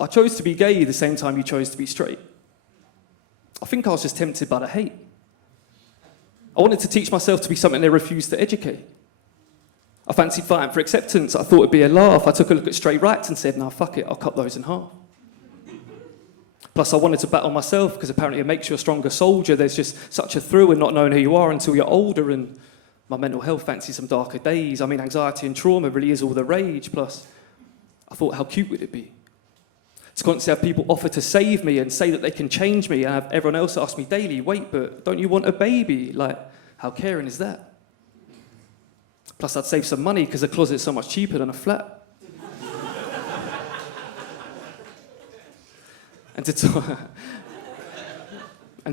I chose to be gay the same time you chose to be straight. I think I was just tempted by the hate. I wanted to teach myself to be something they refused to educate. I fancied fighting for acceptance. I thought it'd be a laugh. I took a look at straight rights and said, nah, fuck it, I'll cut those in half. Plus, I wanted to battle myself because apparently it makes you a stronger soldier. There's just such a thrill in not knowing who you are until you're older, and my mental health fancies some darker days. I mean, anxiety and trauma really is all the rage. Plus, I thought, how cute would it be to constantly have people offer to save me and say that they can change me, and have everyone else ask me daily, wait, but don't you want a baby? Like, how caring is that? Plus, I'd save some money because a closet's so much cheaper than a flat. And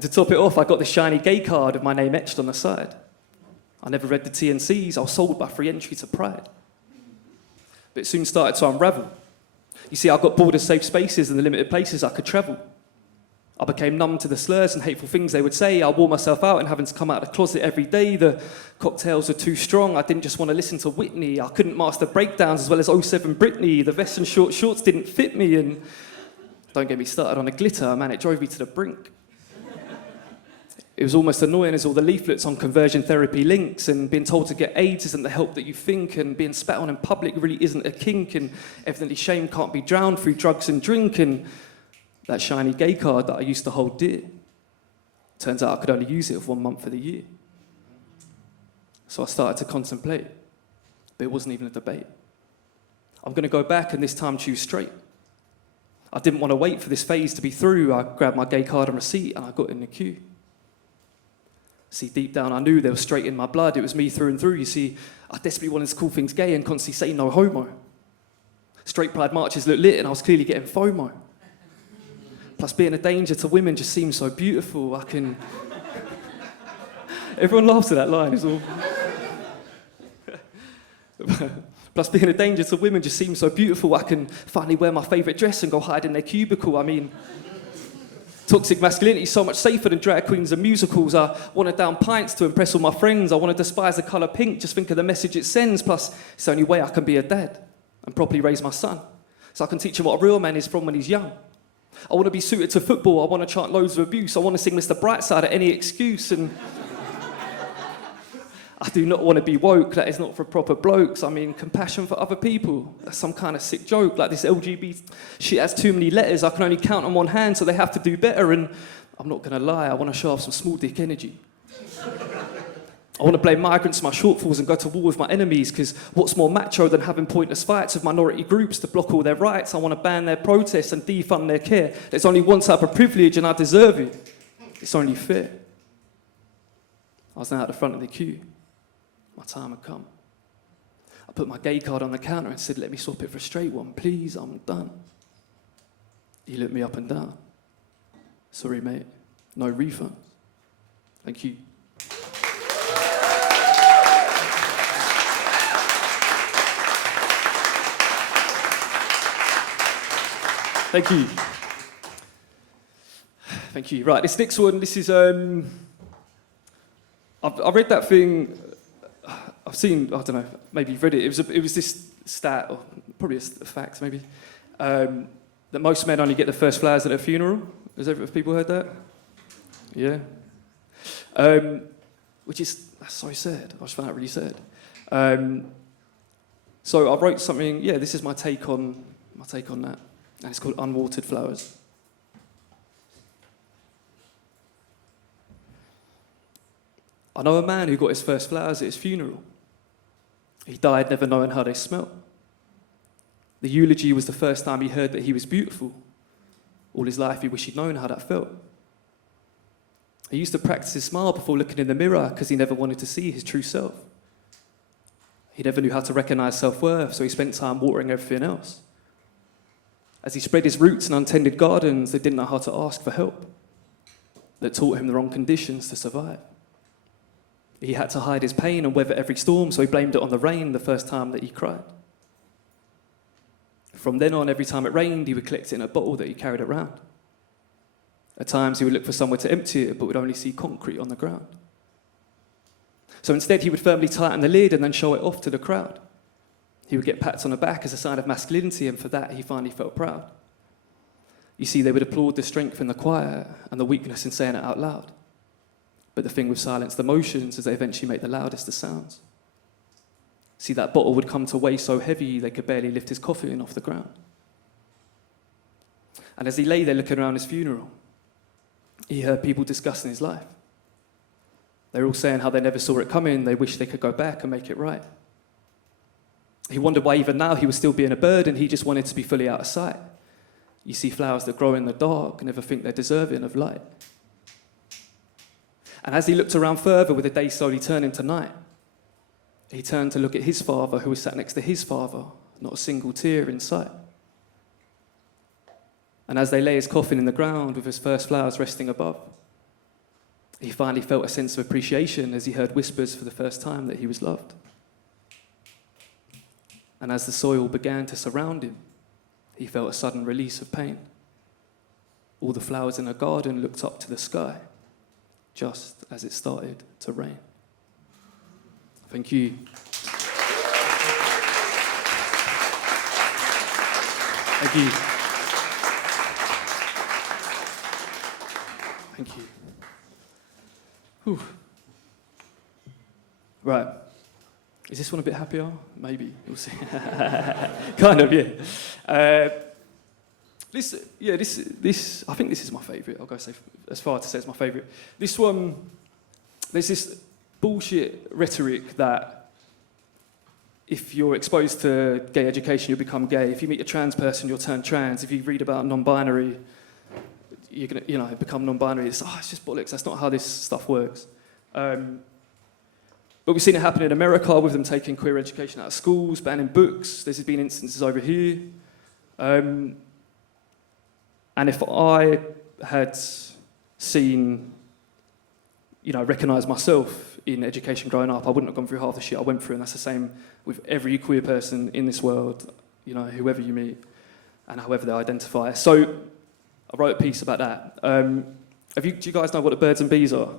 to top it off, I got this shiny gay card with my name etched on the side. I never read the T&Cs. I was sold by free entry to Pride. But it soon started to unravel. You see, I got bored of safe spaces and the limited places I could travel. I became numb to the slurs and hateful things they would say. I wore myself out and having to come out of the closet every day. The cocktails were too strong. I didn't just want to listen to Whitney. I couldn't master breakdowns as well as 07 Britney. The vest and short shorts didn't fit me, and don't get me started on the glitter, man, it drove me to the brink. It was almost annoying as all the leaflets on conversion therapy links, and being told to get AIDS isn't the help that you think, and being spat on in public really isn't a kink, and evidently shame can't be drowned through drugs and drink, and that shiny gay card that I used to hold dear. Turns out I could only use it for 1 month of the year. So I started to contemplate, but it wasn't even a debate. I'm going to go back and this time choose straight. I didn't want to wait for this phase to be through. I grabbed my gay card and receipt and I got in the queue. See, deep down I knew they were straight in my blood. It was me through and through. You see, I desperately wanted to call things gay and constantly say no homo. Straight pride marches looked lit and I was clearly getting FOMO. Plus being a danger to women just seems so beautiful. I can... Everyone laughs at that line, it's all... Plus being a danger to women just seems so beautiful. I can finally wear my favourite dress and go hide in their cubicle. I mean, toxic masculinity is so much safer than drag queens and musicals. I want to down pints to impress all my friends. I want to despise the colour pink, just think of the message it sends. Plus, it's the only way I can be a dad and properly raise my son. So I can teach him what a real man is from when he's young. I want to be suited to football. I want to chant loads of abuse. I want to sing Mr. Brightside at any excuse. And I do not want to be woke. That is not for proper blokes. I mean, compassion for other people. That's some kind of sick joke. Like this LGBT shit has too many letters. I can only count on one hand, so they have to do better. And I'm not going to lie, I want to show off some small dick energy. I want to blame migrants for my shortfalls and go to war with my enemies, because what's more macho than having pointless fights with minority groups to block all their rights? I want to ban their protests and defund their care. There's only one type of privilege and I deserve it. It's only fair. I was now at the front of the queue. My time had come. I put my gay card on the counter and said, let me swap it for a straight one, please, I'm done. He looked me up and down. Sorry, mate, no refunds. Thank you. Thank you. Thank you. Right, this next one, this is, I read that thing, I've seen, I don't know, maybe you've read it. It was this stat, or probably a fact maybe, that most men only get the first flowers at a funeral. Have people heard that? Yeah. Which is, that's so sad. I just found that really sad. So I wrote something, yeah, this is my take on that. And it's called Unwatered Flowers. I know a man who got his first flowers at his funeral. He died never knowing how they smelt. The eulogy was the first time he heard that he was beautiful. All his life he wished he'd known how that felt. He used to practice his smile before looking in the mirror because he never wanted to see his true self. He never knew how to recognise self-worth, so he spent time watering everything else. As he spread his roots in untended gardens, they didn't know how to ask for help. That taught him the wrong conditions to survive. He had to hide his pain and weather every storm, so he blamed it on the rain the first time that he cried. From then on, every time it rained, he would collect it in a bottle that he carried around. At times, he would look for somewhere to empty it, but would only see concrete on the ground. So instead, he would firmly tighten the lid and then show it off to the crowd. He would get pats on the back as a sign of masculinity, and for that, he finally felt proud. You see, they would applaud the strength in the quiet and the weakness in saying it out loud. But the thing with silence, the emotions, is they eventually make the loudest of sounds. See, that bottle would come to weigh so heavy they could barely lift his coffin off the ground. And as he lay there looking around his funeral, he heard people discussing his life. They were all saying how they never saw it coming, they wished they could go back and make it right. He wondered why even now he was still being a bird and he just wanted to be fully out of sight. You see, flowers that grow in the dark never think they're deserving of light. And as he looked around further with the day slowly turning to night, he turned to look at his father who was sat next to his father, not a single tear in sight. And as they lay his coffin in the ground with his first flowers resting above, he finally felt a sense of appreciation as he heard whispers for the first time that he was loved. And as the soil began to surround him, he felt a sudden release of pain. All the flowers in the garden looked up to the sky, just as it started to rain. Thank you. Thank you. Thank you. Whew. Right. Is this one a bit happier? Maybe. We'll see. Kind of, yeah. This, I think this is my favourite. I'll go as far to say it's my favourite. This one, there's this bullshit rhetoric that if you're exposed to gay education, you'll become gay. If you meet a trans person, you'll turn trans. If you read about non-binary, you're gonna, become non-binary. It's just bollocks. That's not how this stuff works. But we've seen it happen in America with them taking queer education out of schools, banning books. There's been instances over here. And if I had seen, recognised myself in education growing up, I wouldn't have gone through half the shit I went through. And that's the same with every queer person in this world, whoever you meet and however they identify. So I wrote a piece about that. Do you guys know what the birds and bees are?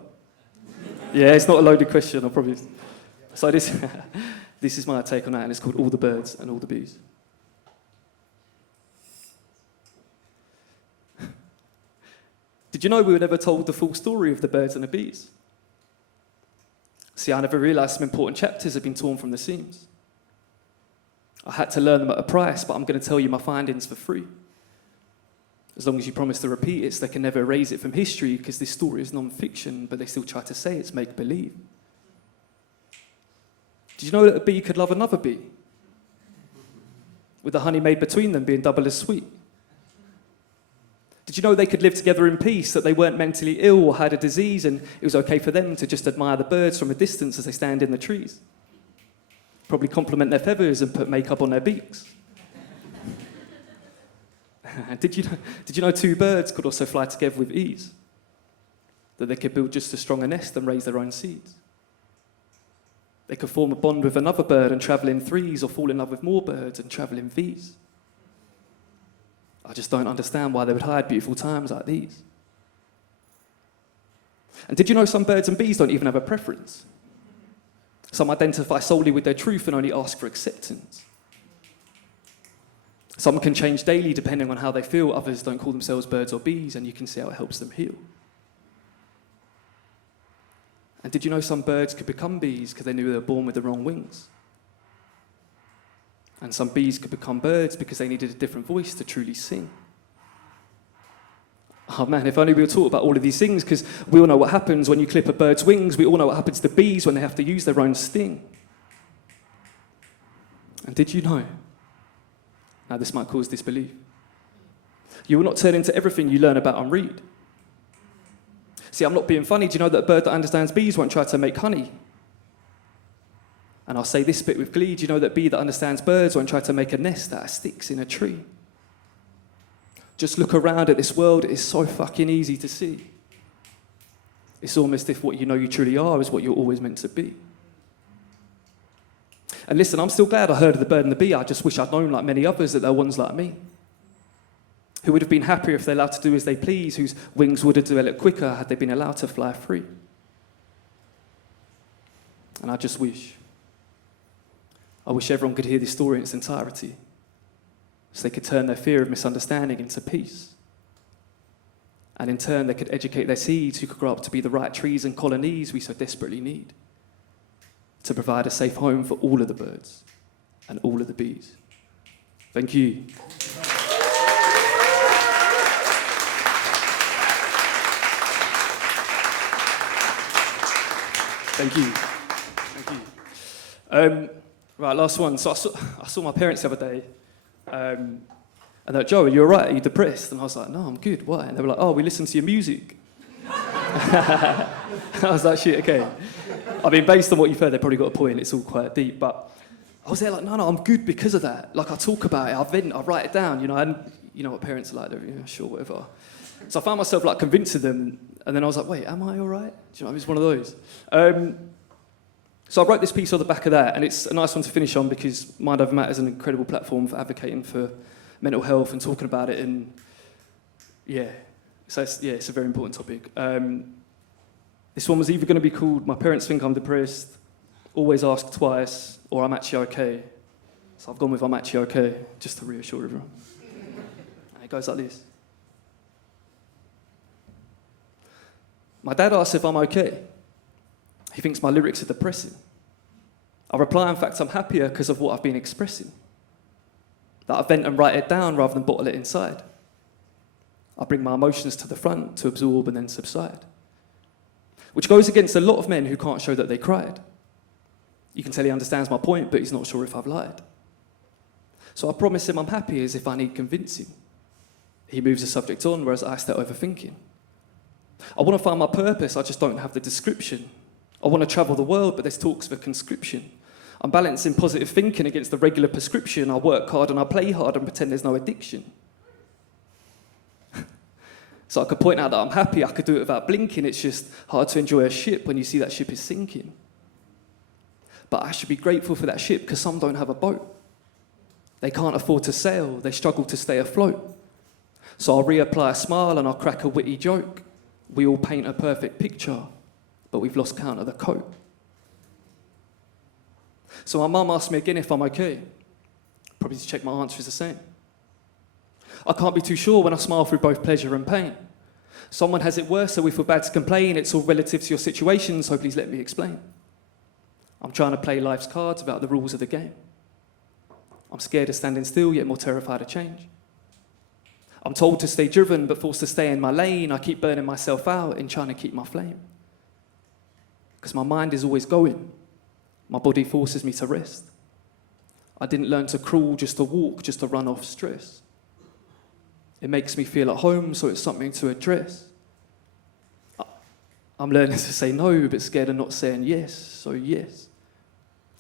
Yeah, it's not a loaded question, I'll probably... So this is my take on that, and it's called All the Birds and All the Bees. Did you know we were never told the full story of the birds and the bees? See, I never realised some important chapters had been torn from the seams. I had to learn them at a price, but I'm going to tell you my findings for free. As long as you promise to repeat it, so they can never erase it from history, because this story is non-fiction, but they still try to say it's make-believe. Did you know that a bee could love another bee? With the honey made between them being double as sweet? Did you know they could live together in peace, that they weren't mentally ill or had a disease, and it was okay for them to just admire the birds from a distance as they stand in the trees? Probably compliment their feathers and put makeup on their beaks. Did you know two birds could also fly together with ease? That they could build just as strong a nest and raise their own seeds? They could form a bond with another bird and travel in threes, or fall in love with more birds and travel in V's. I just don't understand why they would hide beautiful times like these. And did you know some birds and bees don't even have a preference? Some identify solely with their truth and only ask for acceptance. Some can change daily depending on how they feel. Others don't call themselves birds or bees, and you can see how it helps them heal. And did you know some birds could become bees because they knew they were born with the wrong wings? And some bees could become birds because they needed a different voice to truly sing. Oh man, if only we were taught about all of these things, because we all know what happens when you clip a bird's wings. We all know what happens to bees when they have to use their own sting. And did you know? Now this might cause disbelief. You will not turn into everything you learn about and read. See, I'm not being funny. Do you know that a bird that understands bees won't try to make honey? And I'll say this bit with glee. Do you know that a bee that understands birds won't try to make a nest out of sticks in a tree? Just look around at this world. It is so fucking easy to see. It's almost if what you know you truly are is what you're always meant to be. And listen, I'm still glad I heard of the bird and the bee. I just wish I'd known, like many others, that there are ones like me, who would have been happier if they're allowed to do as they please, whose wings would have developed quicker had they been allowed to fly free. And I wish everyone could hear this story in its entirety, so they could turn their fear of misunderstanding into peace, And in turn, they could educate their seeds who could grow up to be the right trees and colonies we so desperately need. To provide a safe home for all of the birds and all of the bees. Thank you. Thank you. Thank you. Right, last one. So I saw my parents the other day, and they're like, Joe, are you all right? Are you depressed? And I was like, no, I'm good. Why? And they were like, oh, we listen to your music. I was like, shit, okay. I mean, based on what you've heard, they probably got a point. It's all quite deep. But I was there like, no, I'm good because of that. Like, I talk about it, I vent, I write it down, you know, and you know what parents are like, they're, yeah, sure, whatever. So I found myself, like, convincing them, and then I was like, wait, am I all right? Do you know, it was one of those. So I wrote this piece on the back of that, and it's a nice one to finish on because Mind Over Matter is an incredible platform for advocating for mental health and talking about it, and yeah. So it's a very important topic. This one was either going to be called My Parents Think I'm Depressed, Always Ask Twice, or I'm Actually Okay. So I've gone with I'm Actually Okay, just to reassure everyone. And it goes like this. My dad asks if I'm okay. He thinks my lyrics are depressing. I reply, in fact, I'm happier because of what I've been expressing. That I vent and write it down rather than bottle it inside. I bring my emotions to the front to absorb and then subside. Which goes against a lot of men who can't show that they cried. You can tell he understands my point, but he's not sure if I've lied. So I promise him I'm happy as if I need convincing. He moves the subject on, whereas I start overthinking. I want to find my purpose, I just don't have the description. I want to travel the world, but there's talks of a conscription. I'm balancing positive thinking against the regular prescription. I work hard and I play hard and pretend there's no addiction. So I could point out that I'm happy, I could do it without blinking. It's just hard to enjoy a ship when you see that ship is sinking. But I should be grateful for that ship because some don't have a boat. They can't afford to sail, they struggle to stay afloat. So I'll reapply a smile and I'll crack a witty joke. We all paint a perfect picture, but we've lost count of the coat. So my mum asked me again if I'm okay. Probably to check my answer is the same. I can't be too sure when I smile through both pleasure and pain. Someone has it worse, so we feel bad to complain. It's all relative to your situation, so please let me explain. I'm trying to play life's cards without the rules of the game. I'm scared of standing still, yet more terrified of change. I'm told to stay driven, but forced to stay in my lane. I keep burning myself out in trying to keep my flame. Because my mind is always going. My body forces me to rest. I didn't learn to crawl just to walk, just to run off stress. It makes me feel at home, so it's something to address. I'm learning to say no, but scared of not saying yes, so yes.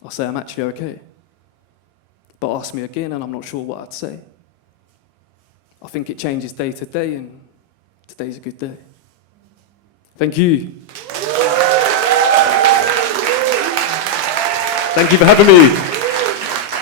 I'll say I'm actually okay. But ask me again and I'm not sure what I'd say. I think it changes day to day and today's a good day. Thank you. Thank you for having me.